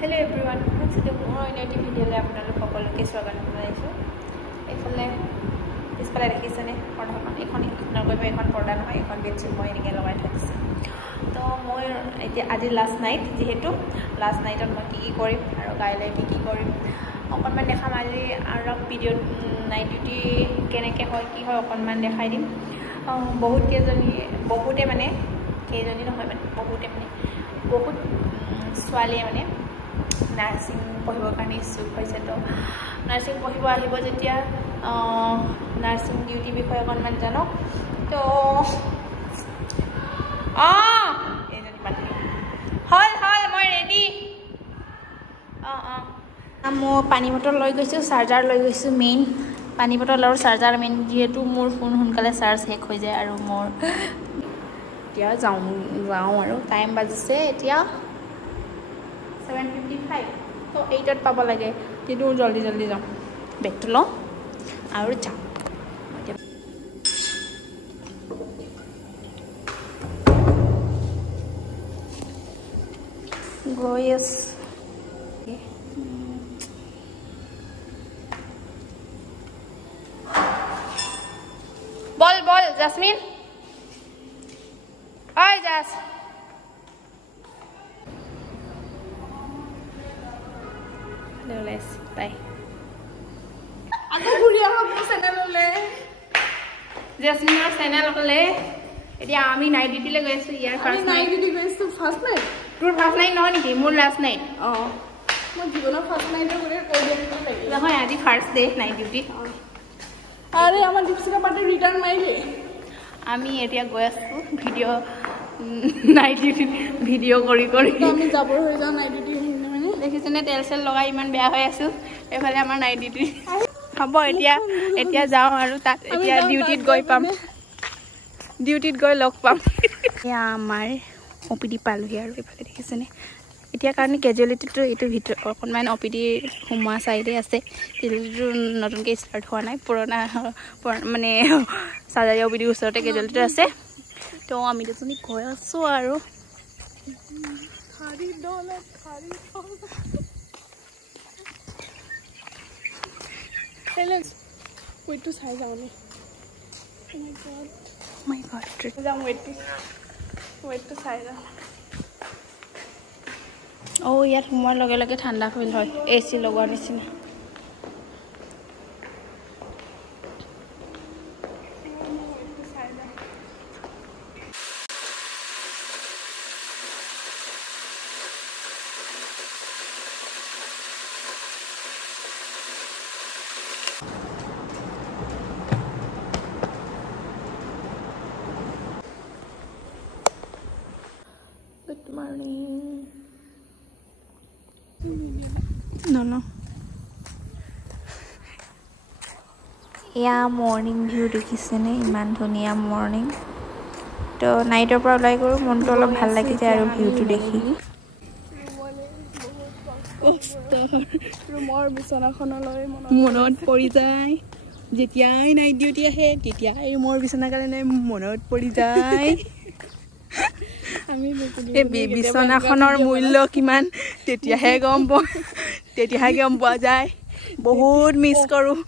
Hello everyone, today more innovative video le apnalok সকলোকে স্বাগত জনাইছো। এফালে পিছফালে দেখিছেনে পৰ্দাখন এখন নগৈ এখন পৰ্দা নহয় এখন বেডশ্বীট মই এনেকৈ লগাই থৈছো। তো মই এতিয়া আজি লাষ্ট নাইট যেহেতু লাষ্ট নাইটত মই কি কৰিম আৰু কাইলৈ কি কৰিম অকণমান দেখাম। আজি আৰু ভিডিঅ'ত নাইট ডিউটি কেনেকৈ হয় কি হয় অকণমান দেখাই দিম। বহুতে মানে কেইজনী নহয় মানে বহুত ছোৱালীয়ে মানে নাৰ্ছিং পঢ়িবৰ কাৰণে ইচ্ছুক হৈছে। তো নাৰ্ছিং পঢ়িব আহিব যেতিয়া নাৰ্ছিং ডিউটিৰ বিষয়ে অকণমান জানক। তো এইজনী মানুহ হ'ল মই ৰেডি। মই পানী বটল লৈ গৈছোঁ, চাৰ্জাৰ লৈ গৈছোঁ। মেইন পানী বটল আৰু চাৰ্জাৰ মেইন, যিহেতু মোৰ ফোন সোনকালে চাৰ্জ শেষ হৈ যায় আৰু মোৰ এতিয়া যাওঁ আৰু টাইম বাজিছে এতিয়া 7:55। তো 8ত পাব লাগে, কিন্তু জল্দি যাওঁ। বেগটো লওঁ আৰু যাওঁ। গৈ আছোঁ। বল জাসমিন, ঐ জাস বাই। জেসমিনৰ চেনেল হ'লে এতিয়া আমি নাইট ডিউটিলৈ গৈ আছোঁ। ইয়াৰ ফাৰ্ষ্ট নাইট ডিউটি গৈ আছোঁ। ফাৰ্ষ্ট নাইট তোৰ ফাৰ্ষ্ট নাইট নহয় নেকি? মোৰ লাষ্ট নাইট। মই জীৱনৰ ফাৰ্ষ্ট নাইটৰ বুলি কৈ দিম নহয়, আজি ফাৰ্ষ্ট ডে নাইট ডিউটি। আৰে আমাৰ দীপশিকা পাৰ্টি ৰিটাৰ্ণ মাৰিলে। আমি এতিয়া গৈ আছোঁ ভিডিঅ' নাইট ডিউটিত ভিডিঅ' কৰি আমি যাবৰ হৈ যাওঁ নাইট ডিউটি। মানে দেখিছেনে তেল চেল লগাই ইমান বেয়া হৈ আছোঁ। এইফালে আমাৰ নাইট ডিউটি হ'ব। এতিয়া যাওঁ আৰু তাত এতিয়া ডিউটিত গৈ লগ পাম। এতিয়া আমাৰ OPD পালোহি আৰু এইফালে দেখিছেনে। এতিয়া কাৰণে কেজুৱেলিটিটো এইটো ভিতৰত অকণমান OPD সোমোৱা চাইডে আছে। কেজুৱেলিটিটো নতুনকৈ ষ্টাৰ্ট হোৱা নাই, পুৰণা মানে চাৰ্জাৰী OPDৰ ওচৰতে কেজুৱেলিটিটো আছে। তো আমি দুজনী গৈ আছোঁ আৰু ৱেটটো চাই যাওঁ নি? ৱেটটো চাই যাওঁ। ইয়াত সোমোৱাৰ লগে লগে ঠাণ্ডা ফিল হয়, AC লগোৱাৰ নিচিনা। Good morning. No. এয়া মৰ্ণিং ভিউ দেখিছেনে, ইমান ধুনীয়া মৰ্ণিং। তো নাইটৰ পৰা ওলাই গ'লো, মনটো অলপ ভাল লাগি যায় আৰু ভিউটো দেখি। ৰুমৰ বিচনাখনলৈ মনত পৰি যায়। যেতিয়াই নাইট ডিউটি আহে তেতিয়াই ৰুমৰ বিচনাৰ কাৰণে মনত পৰি যায়। এই বিচনাখনৰ মূল্য কিমান তেতিয়াহে গম পোৱা যায়। বহুত মিছ কৰোঁ।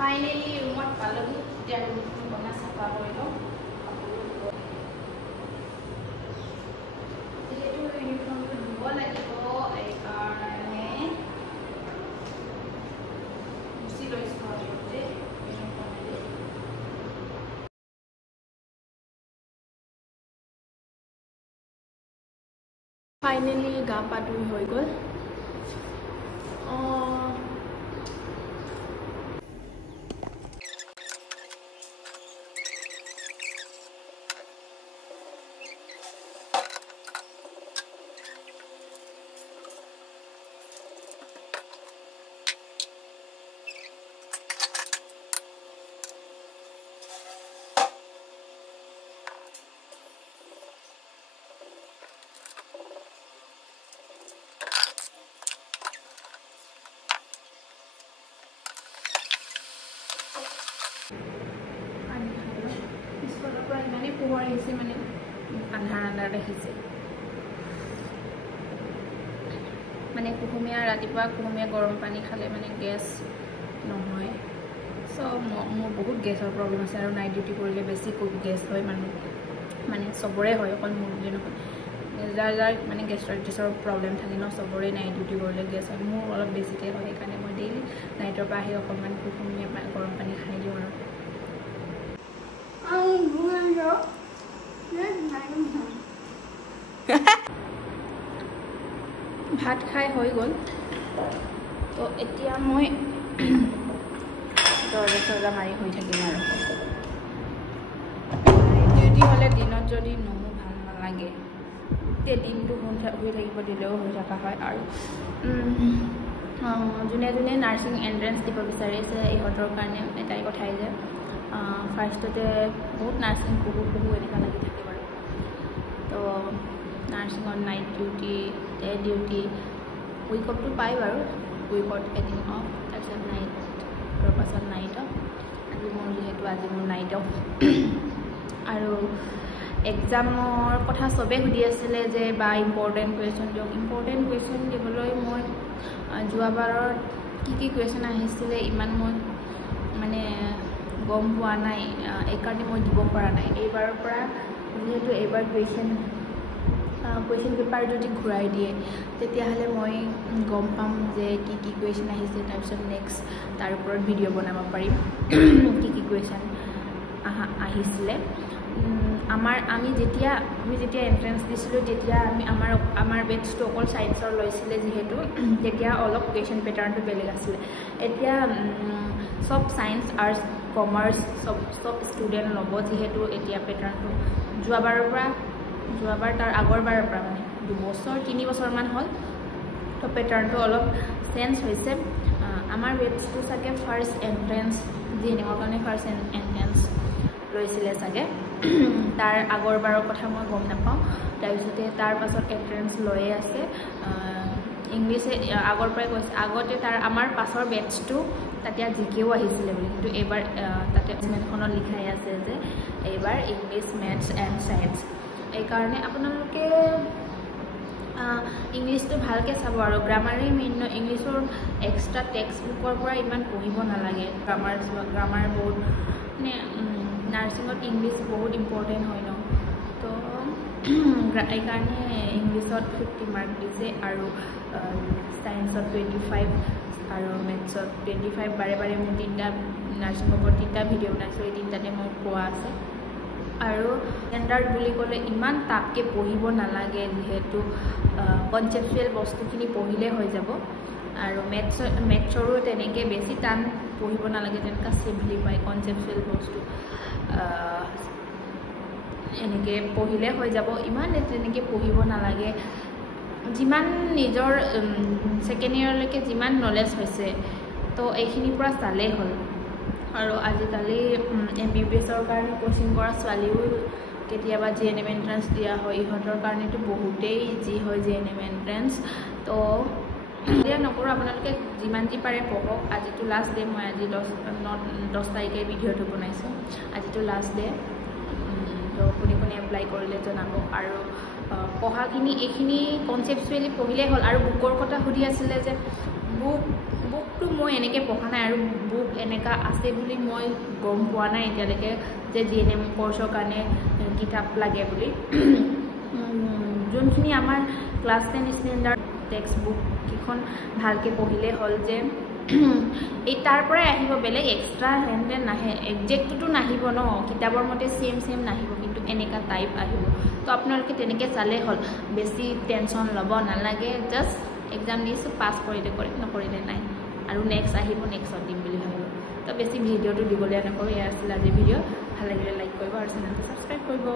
ফাইনেলি ৰুমত পালোহি। এতিয়া ৰুমখন বনাই চাফা কৰি লওঁ। যিহেতু ইউনিফৰ্মটো ধুব লাগিব, এইকাৰণে গুচি লৈছোঁ আৰু ফাইনেলি গা পা ধুই হৈ গ'ল। পোহৰ আহিছে, মানে আন্ধাৰ দেখিছে। মানে কুহুমীয়া ৰাতিপুৱা কুহুমীয়া গৰম পানী খালে মানে গেছ নহয় সো মোৰ বহুত গেছৰ প্ৰব্লেম আছে আৰু নাইট ডিউটি কৰিলে বেছি গেছ হয় মানুহ মানে সবৰে হয় অকল মোৰ বুলি নহয় যাৰ যাৰ মানে গেছৰ প্ৰব্লেম থাকে ন সবৰে নাইট ডিউটি কৰিলে গেছ হয় মোৰ অলপ বেছিকৈ হয় সেইকাৰণে মই ডেইলি নাইটৰ পৰা আহি অকণমান কুহুমীয়া গৰম পানী খাই দিওঁ আৰু ভাত খাই হৈ গ'ল তো এতিয়া মই দৰজা চৰজা মাৰি হৈ থাকিম আৰু ডিউটি হ'লে দিনত যদি নহওঁ ভাল নালাগে তেতিয়া দিনটো শুই থাকিব দিলেও হৈ থকা হয় আৰু যোনে যোনে নাৰ্ছিং এণ্ট্ৰেঞ্চ দিব বিচাৰিছে ইহঁতৰ কাৰণে এটাই কথাই যে ফাৰ্ষ্টতে বহুত নাৰ্ছিং পঢ়ো এনেকুৱা লাগি থাকে বাৰু তো নাৰ্ছিঙত নাইট ডিউটি ডে ডিউটি উইকতটো পায় বাৰু উইকত এদিন অফ তাৰপিছত নাইটৰ পাছত নাইট অফ আজি মোৰ নাইট অফ আৰু এক্সামৰ কথা চবেই সুধি আছিলে যে বা ইম্পৰ্টেণ্ট কুৱেশ্যন দিয়ক ইম্পৰ্টেণ্ট কুৱেশ্যন দিবলৈ মই যোৱাবাৰৰ কি কুৱেশ্যন আহিছিলে ইমান মই মানে গম পোৱা নাই এইকাৰণে মই দিব পৰা নাই এইবাৰৰ পৰা যিহেতু এইবাৰ কুৱেশ্যন পেপাৰ যদি ঘূৰাই দিয়ে তেতিয়াহ'লে মই গম পাম যে কি কুৱেশ্যন আহিছে তাৰপিছত নেক্সট তাৰ ওপৰত ভিডিঅ' বনাব পাৰিম কি কুৱেশ্যন আহিছিলে আমি যেতিয়া এণ্ট্ৰেঞ্চ দিছিলোঁ তেতিয়া আমাৰ বেটছটো অকল ছায়েন্সৰ লৈছিলে যিহেতু তেতিয়া অলপ কুৱেশ্যন পেটাৰ্ণটো বেলেগ আছিলে এতিয়া চব ছায়েন্স আৰ্টছ কমাৰ্চ চব ষ্টুডেণ্ট ল'ব যিহেতু এতিয়া পেটাৰ্ণটো যোৱাবাৰ তাৰ আগৰবাৰৰ পৰা মানে 2-3 বছৰমান হ'ল তো পেটাৰ্ণটো অলপ চেঞ্জ হৈছে আমাৰ বেটছটো চাগে ফাৰ্ষ্ট এণ্ট্ৰেঞ্চ জিএনএমৰ কাৰণে ফাৰ্ষ্ট এণ্ট্ৰেঞ্চ লৈছিলে চাগে তাৰ আগৰবাৰৰ কথা মই গম নাপাওঁ তাৰপিছতে তাৰ পাছত এণ্ট্ৰেঞ্চ লৈয়ে আছে ইংলিছে আগৰ পৰাই কৈছে আগতে আমাৰ পাছৰ বেটছটো তাতে জিকেও আহিছিলে বুলি কিন্তু এইবাৰ তাতে এছমেণ্টখনত লিখাই আছে যে এইবাৰ ইংলিছ মেথছ এণ্ড ছায়েন্স এইকাৰণে আপোনালোকে ইংলিছটো ভালকৈ চাব আৰু গ্ৰামাৰেই মেইন ন ইংলিছৰ এক্সট্ৰা টেক্সট বুকৰ পৰা ইমান পঢ়িব নালাগে গ্ৰামাৰ বহুত মানে নাৰ্ছিঙত ইংলিছ বহুত ইম্পৰ্টেণ্ট হয় ন তো এইকাৰণে ইংলিছত 50 মাৰ্ক দিছে আৰু ছায়েন্সত 25 আৰু মেথছত 25 বাৰে মোৰ 3টা নাৰ্ছিঙৰ ওপৰত 3টা ভিডিঅ' বনাইছোঁ এই 3টাতে মোৰ কোৱা আছে আৰু ষ্টেণ্ডাৰ্ড বুলি ক'লে ইমান টাফকৈ পঢ়িব নালাগে যিহেতু কনচেপচুৱেল বস্তুখিনি পঢ়িলে হৈ যাব আৰু মেথছৰো তেনেকৈ বেছি টান পঢ়িব নালাগে যেনেকৈ চিম্পলিফাই কনচেপচুৱেল বস্তু এনেকৈ পঢ়িলে হৈ যাব ইমান তেনেকৈ পঢ়িব নালাগে যিমান নিজৰ ছেকেণ্ড ইয়েৰলৈকে যিমান নলেজ হৈছে তো এইখিনিৰ পৰা চালেই হ'ল আৰু আজিকালি MBBSৰ কাৰণে কোচিং কৰা ছোৱালীও কেতিয়াবা জিএনএম এণ্ট্ৰেঞ্চ দিয়া হয় ইহঁতৰ কাৰণেতো বহুতেই ইজি হয় জিএনএম এণ্ট্ৰেঞ্চ তো এতিয়া নকৰোঁ আপোনালোকে যিমান যি পাৰে পঢ়ক আজিতো লাষ্ট ডে মই আজি 10 তাৰিখে ভিডিঅ'টো বনাইছোঁ আজিতো লাষ্ট ডে তো কোনে এপ্লাই কৰিলে জনাব আৰু পঢ়াখিনি এইখিনি কনচেপচুৱেলি পঢ়িলেই হ'ল আৰু বুকৰ কথা সুধি আছিলে যে বুকটো মই এনেকৈ পঢ়া নাই আৰু বুক এনেকুৱা আছে বুলি মই গম পোৱা নাই এতিয়ালৈকে যে জিএনএম কৰ্চৰ কাৰণে কিতাপ লাগে বুলি যোনখিনি আমাৰ ক্লাছ 10 ষ্টেণ্ডাৰ্ড টেক্সট বুক কেইখন ভালকৈ পঢ়িলেই হ'ল যে এই তাৰ পৰাই আহিব বেলেগ এক্সট্ৰা হেণ্ডেন নাহে একজেক্টটোতো নাহিব ন কিতাপৰ মতে চেম নাহিব কিন্তু এনেকুৱা টাইপ আহিব তো আপোনালোকে তেনেকৈ চালেই হ'ল বেছি টেনশ্যন ল'ব নালাগে জাষ্ট এক্সাম দিছোঁ পাছ কৰিলে কৰিম নকৰিলে নাই আৰু নেক্সট আহিব নেক্সটত দিম বুলি ভাবিব তো বেছি ভিডিঅ'টো দিবলৈ নকৰোঁ এয়া আছিল আজি ভিডিঅ' ভাল লাগিলে লাইক কৰিব আৰু চেনেলটো ছাবস্ক্ৰাইব কৰিব